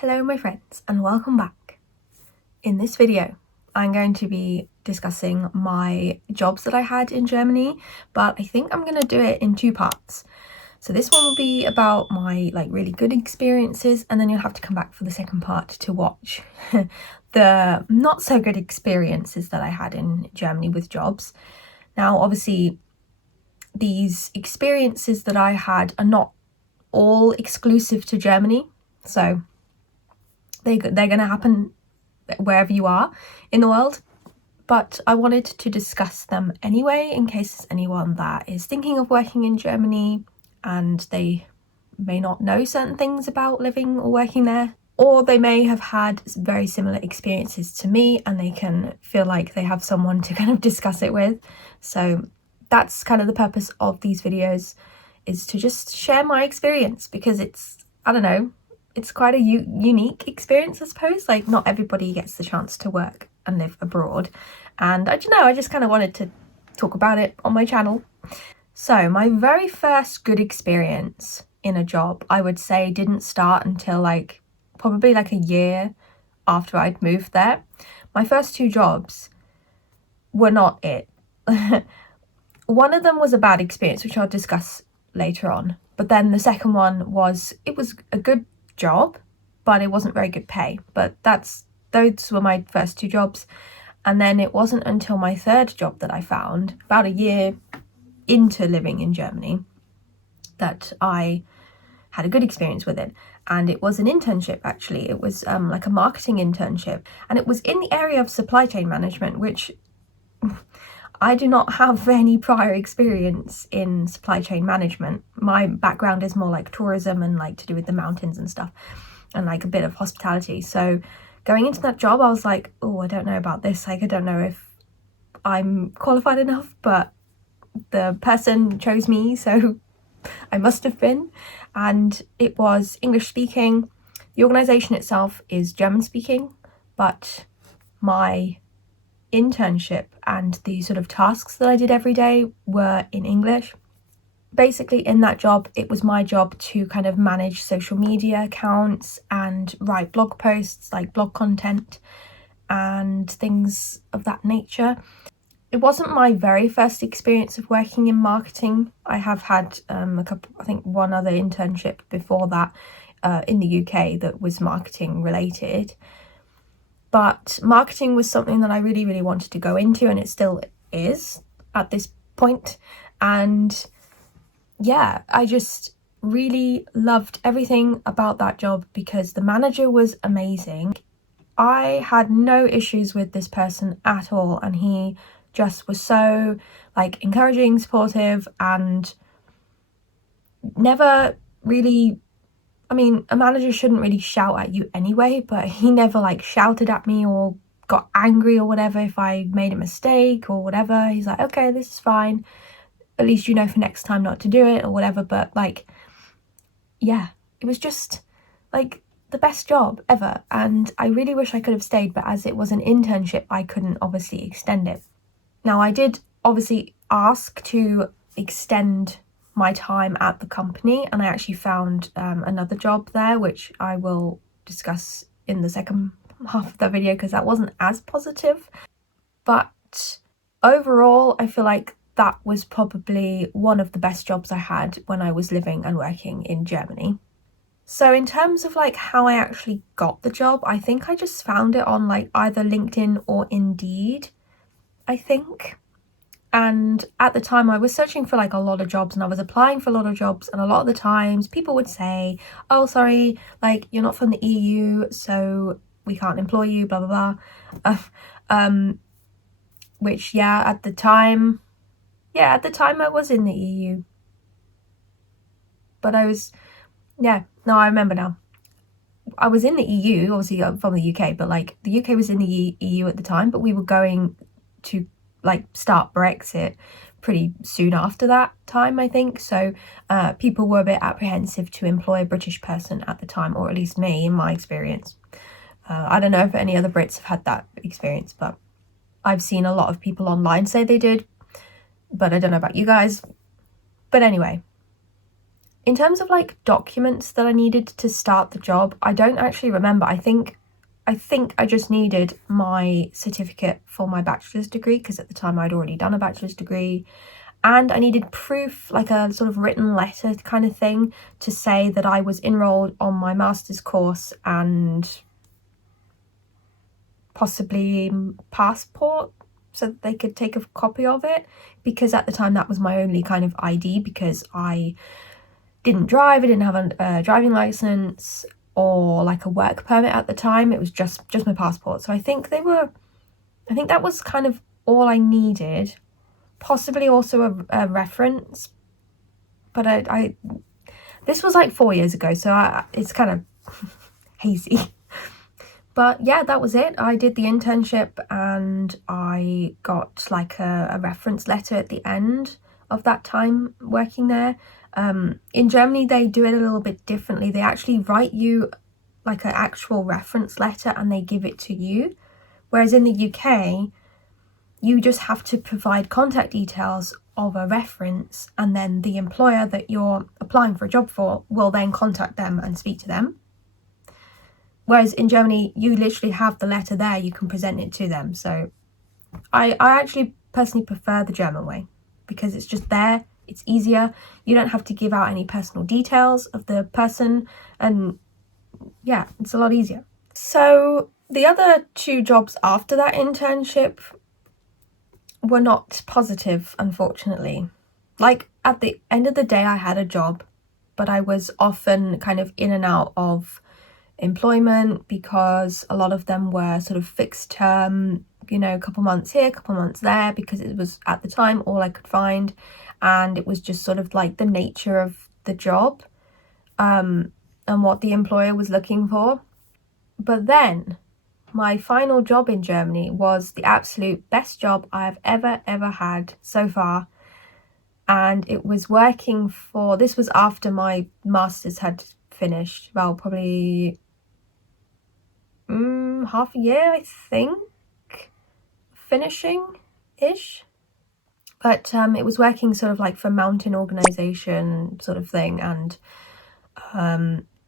Hello my friends and welcome back. In this video I'm going to be discussing my jobs that I had in Germany, but I think I'm going to do it in two parts. So this one will be about my really good experiences, and then you'll have to come back for the second part to watch the not so good experiences that I had in Germany with jobs. Now obviously these experiences that I had are not all exclusive to Germany, so they're going to happen wherever you are in the world, but I wanted to discuss them anyway in case there's anyone that is thinking of working in Germany and they may not know certain things about living or working there, or they may have had very similar experiences to me and they can feel like they have someone to kind of discuss it with. So that's kind of the purpose of these videos, is to just share my experience, because it's, I don't know, it's quite a unique experience, I suppose. Like, not everybody gets the chance to work and live abroad, and I don't know, I just kind of wanted to talk about it on my channel. So my very first good experience in a job, I would say, didn't start until probably a year after I'd moved there. My first two jobs were not it. One of them was a bad experience, which I'll discuss later on, but then the second one was a good job, but it wasn't very good pay. But those were my first two jobs, and then it wasn't until my third job that I found, about a year into living in Germany, that I had a good experience with it. And it was an internship, actually. It was like a marketing internship, and it was in the area of supply chain management, which I do not have any prior experience in supply chain management. My background is more like tourism and to do with the mountains and stuff, and a bit of hospitality. So going into that job, I was like, oh, I don't know about this. I don't know if I'm qualified enough, but the person chose me, so I must have been. And it was English speaking. The organisation itself is German speaking, but my internship and the sort of tasks that I did every day were in English. Basically, in that job, it was my job to kind of manage social media accounts and write blog posts, like blog content and things of that nature. It wasn't my very first experience of working in marketing. I have had one other internship before that in the UK that was marketing related. But marketing was something that I really, really wanted to go into, and it still is at this point. And yeah, I just really loved everything about that job because the manager was amazing. I had no issues with this person at all, and he just was so encouraging, supportive, and never really, I mean, a manager shouldn't really shout at you anyway, but he never shouted at me or got angry or whatever if I made a mistake or whatever. He's like, okay, this is fine. At least you know for next time not to do it or whatever. But yeah, it was just the best job ever. And I really wish I could have stayed, but as it was an internship, I couldn't obviously extend it. Now, I did obviously ask to extend my time at the company, and I actually found another job there, which I will discuss in the second half of the video because that wasn't as positive. But overall, I feel like that was probably one of the best jobs I had when I was living and working in Germany. So in terms of how I actually got the job, I think I just found it on either LinkedIn or Indeed, I think. And at the time I was searching for a lot of jobs, and I was applying for a lot of jobs, and a lot of the times people would say, oh, sorry, you're not from the EU, so we can't employ you, blah blah blah. Which at the time I was in the EU, but I remember now, I was in the EU, obviously I'm from the UK, but the UK was in the EU at the time, but we were going to start Brexit pretty soon after that time, I think. So people were a bit apprehensive to employ a British person at the time, or at least me, in my experience. I don't know if any other Brits have had that experience, but I've seen a lot of people online say they did, but I don't know about you guys. But anyway, In terms of like documents that I needed to start the job, I don't actually remember. I think I just needed my certificate for my bachelor's degree, because at the time I'd already done a bachelor's degree, and I needed proof, like a sort of written letter kind of thing, to say that I was enrolled on my master's course, and possibly passport, so that they could take a copy of it, because at the time that was my only kind of ID, because I didn't drive, I didn't have a driving license or like a work permit at the time. It was just my passport. So I think that was kind of all I needed. Possibly also a reference, but I this was like 4 years ago, so it's kind of hazy. But yeah, that was it. I did the internship and I got like a reference letter at the end of that time working there. In Germany, they do it a little bit differently. They actually write you like an actual reference letter and they give it to you. Whereas in the UK, you just have to provide contact details of a reference, and then the employer that you're applying for a job for will then contact them and speak to them. Whereas in Germany, you literally have the letter there, you can present it to them. So I actually personally prefer the German way, because it's just there, it's easier, you don't have to give out any personal details of the person, and yeah, it's a lot easier. So the other 2 jobs after that internship were not positive, unfortunately. Like, at the end of the day, I had a job, but I was often kind of in and out of employment, because a lot of them were sort of fixed term, you know, a couple months here, a couple months there, because it was at the time all I could find, and it was just sort of like the nature of the job and what the employer was looking for. But then my final job in Germany was the absolute best job I've ever had so far, and it was working for, this was after my master's had finished, well, probably half a year, I think, finishing-ish. But it was working sort of like for mountain organisation sort of thing, and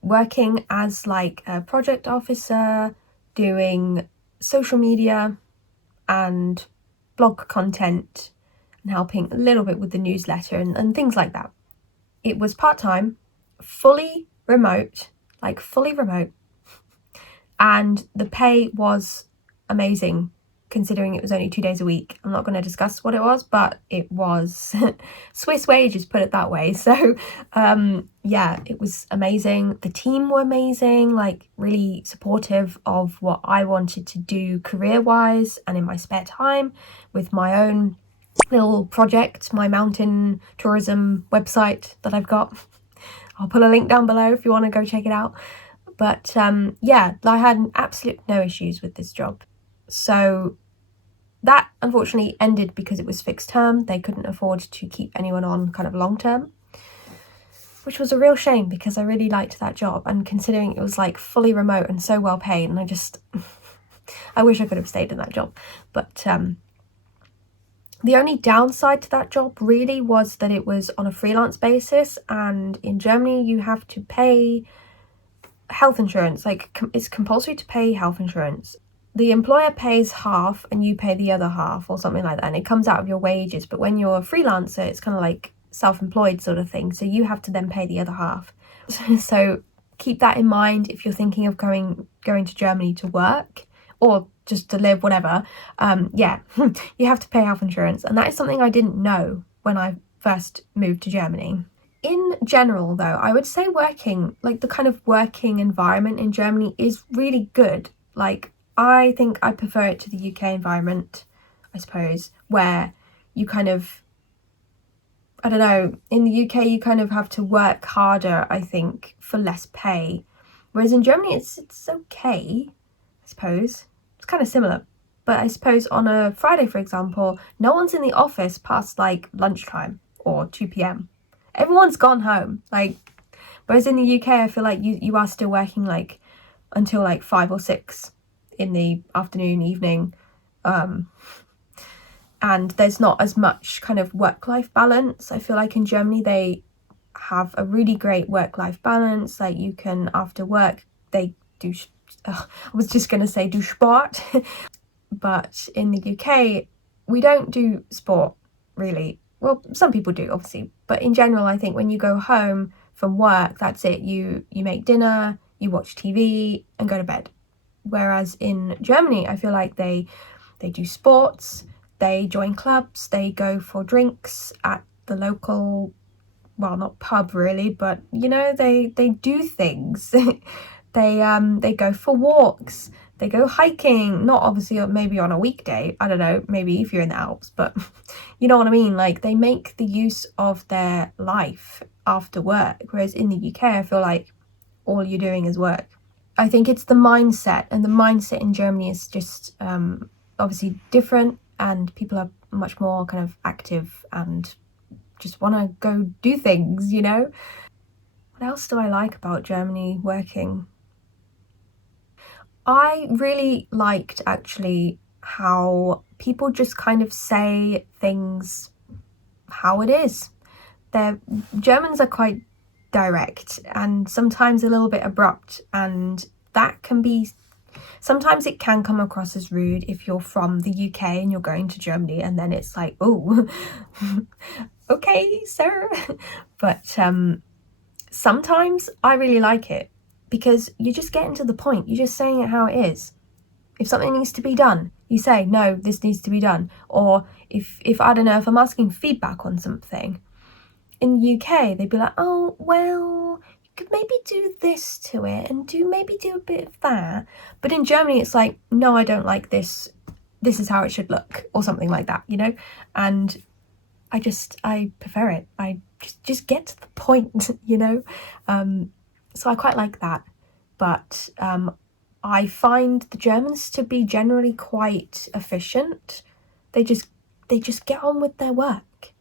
working as like a project officer, doing social media and blog content, and helping a little bit with the newsletter and things like that. It was part-time, fully remote, and the pay was amazing, considering it was only 2 days a week. I'm not going to discuss what it was, but it was Swiss wages, put it that way. So yeah, it was amazing. The team were amazing, like really supportive of what I wanted to do career-wise and in my spare time, with my own little project, my mountain tourism website that I've got. I'll put a link down below if you want to go check it out. But yeah, I had absolute no issues with this job. So that unfortunately ended because it was fixed term. They couldn't afford to keep anyone on kind of long term, which was a real shame, because I really liked that job, and considering it was like fully remote and so well paid, and I wish I could have stayed in that job. But the only downside to that job really was that it was on a freelance basis, and in Germany you have to pay health insurance. Like, it's compulsory to pay health insurance. The employer pays half and you pay the other half, or something like that, and it comes out of your wages. But when you're a freelancer, it's kind of like self-employed sort of thing, so you have to then pay the other half. So keep that in mind if you're thinking of going to Germany to work, or just to live, whatever. Yeah, you have to pay health insurance, and that is something I didn't know when I first moved to Germany. In general, though, I would say the kind of working environment in Germany is really good. Like, I think I prefer it to the UK environment, I suppose, where you kind of, I don't know, in the UK you kind of have to work harder, I think, for less pay. Whereas in Germany it's okay, I suppose. It's kind of similar. But I suppose on a Friday, for example, no one's in the office past like lunchtime or 2 p.m. Everyone's gone home. Like, whereas in the UK, I feel like you are still working like until like 5 or 6 in the afternoon, evening, and there's not as much kind of work-life balance. I feel like in Germany they have a really great work-life balance. Like you can, after work, they do, I was just going to say do sport, but in the UK, we don't do sport really. Well, some people do, obviously, but in general, I think when you go home from work, that's it. You make dinner, you watch TV and go to bed. Whereas in Germany, I feel like they do sports, they join clubs, they go for drinks at the local, well, not pub really, but you know, they do things. They go for walks, they go hiking, not obviously maybe on a weekday, I don't know, maybe if you're in the Alps, but you know what I mean, like they make the use of their life after work, whereas in the UK I feel like all you're doing is work. I think it's the mindset, and the mindset in Germany is just obviously different, and people are much more kind of active and just want to go do things, you know. What else do I like about Germany working? I really liked actually how people just kind of say things how it is. Germans are quite direct and sometimes a little bit abrupt, and that can be, sometimes it can come across as rude if you're from the UK and you're going to Germany, and then it's like, oh, okay, sir. But sometimes I really like it because you're just getting to the point. You're just saying it how it is. If something needs to be done, you say, no, this needs to be done. Or if I don't know, if I'm asking feedback on something, in the UK, they'd be like, oh, well, you could maybe do this to it and maybe do a bit of that. But in Germany, it's like, no, I don't like this. This is how it should look, or something like that, you know? And I prefer it. I just get to the point, you know? So I quite like that. But I find the Germans to be generally quite efficient. They just get on with their work.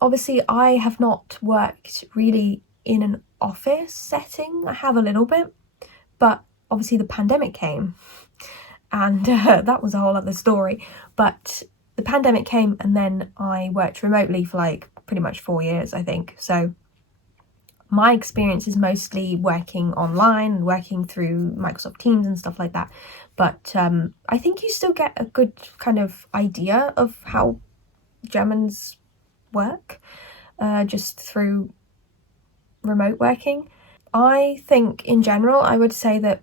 Obviously, I have not worked really in an office setting. I have a little bit, but obviously the pandemic came, and that was a whole other story. But the pandemic came, and then I worked remotely for like pretty much 4 years, I think. So my experience is mostly working online and working through Microsoft Teams and stuff like that. But I think you still get a good kind of idea of how Germans work just through remote working. I think in general, I would say that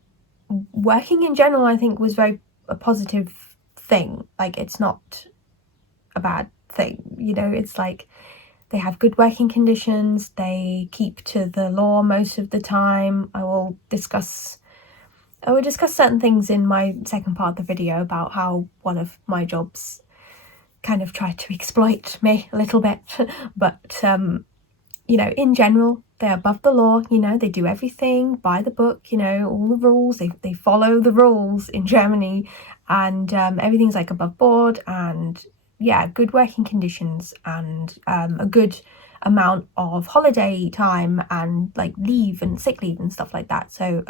working in general, I think, was a positive thing. Like, it's not a bad thing, you know. It's like they have good working conditions, they keep to the law most of the time. I will discuss certain things in my second part of the video about how one of my jobs kind of tried to exploit me a little bit. But you know, in general, they're above the law, you know, they do everything by the book, you know, all the rules, they follow the rules in Germany, and everything's like above board, and yeah, good working conditions, and a good amount of holiday time and like leave and sick leave and stuff like that. So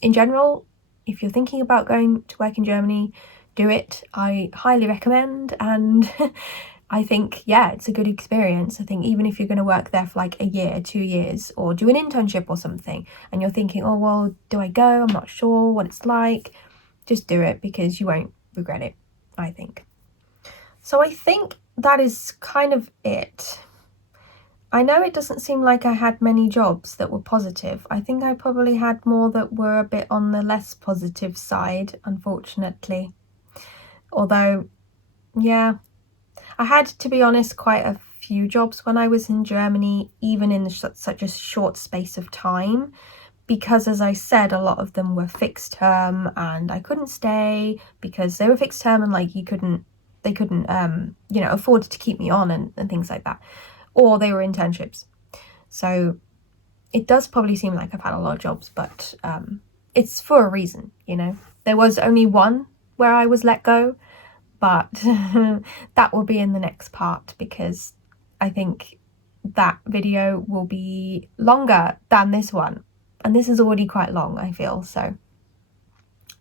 in general, if you're thinking about going to work in Germany, do it. I highly recommend, and I think, yeah, it's a good experience. I think even if you're going to work there for like a year, 2 years, or do an internship or something, and you're thinking, oh, well, do I go? I'm not sure what it's like. Just do it, because you won't regret it, I think. So I think that is kind of it. I know it doesn't seem like I had many jobs that were positive. I think I probably had more that were a bit on the less positive side, unfortunately. Although, yeah, I had, to be honest, quite a few jobs when I was in Germany, even in such a short space of time, because, as I said, a lot of them were fixed term, and I couldn't stay because they were fixed term, and like they couldn't you know, afford to keep me on and things like that, or they were internships. So it does probably seem like I've had a lot of jobs, but it's for a reason, you know. There was only one where I was let go, but that will be in the next part, because I think that video will be longer than this one, and this is already quite long, I feel. So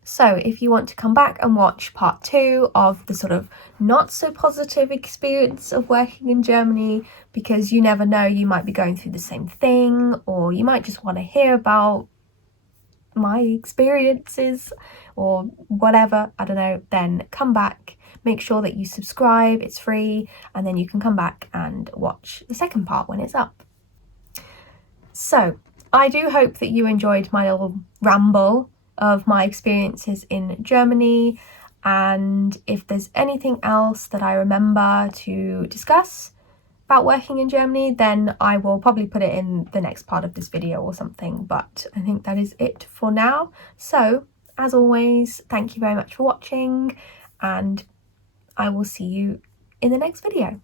So if you want to come back and watch part 2 of the sort of not so positive experience of working in Germany, because you never know, you might be going through the same thing, or you might just want to hear about my experiences or whatever, I don't know, then come back. Make sure that you subscribe, it's free, and then you can come back and watch the second part when it's up. So I do hope that you enjoyed my little ramble of my experiences in Germany, and if there's anything else that I remember to discuss about working in Germany, then I will probably put it in the next part of this video or something, but I think that is it for now. So as always, thank you very much for watching, and I will see you in the next video.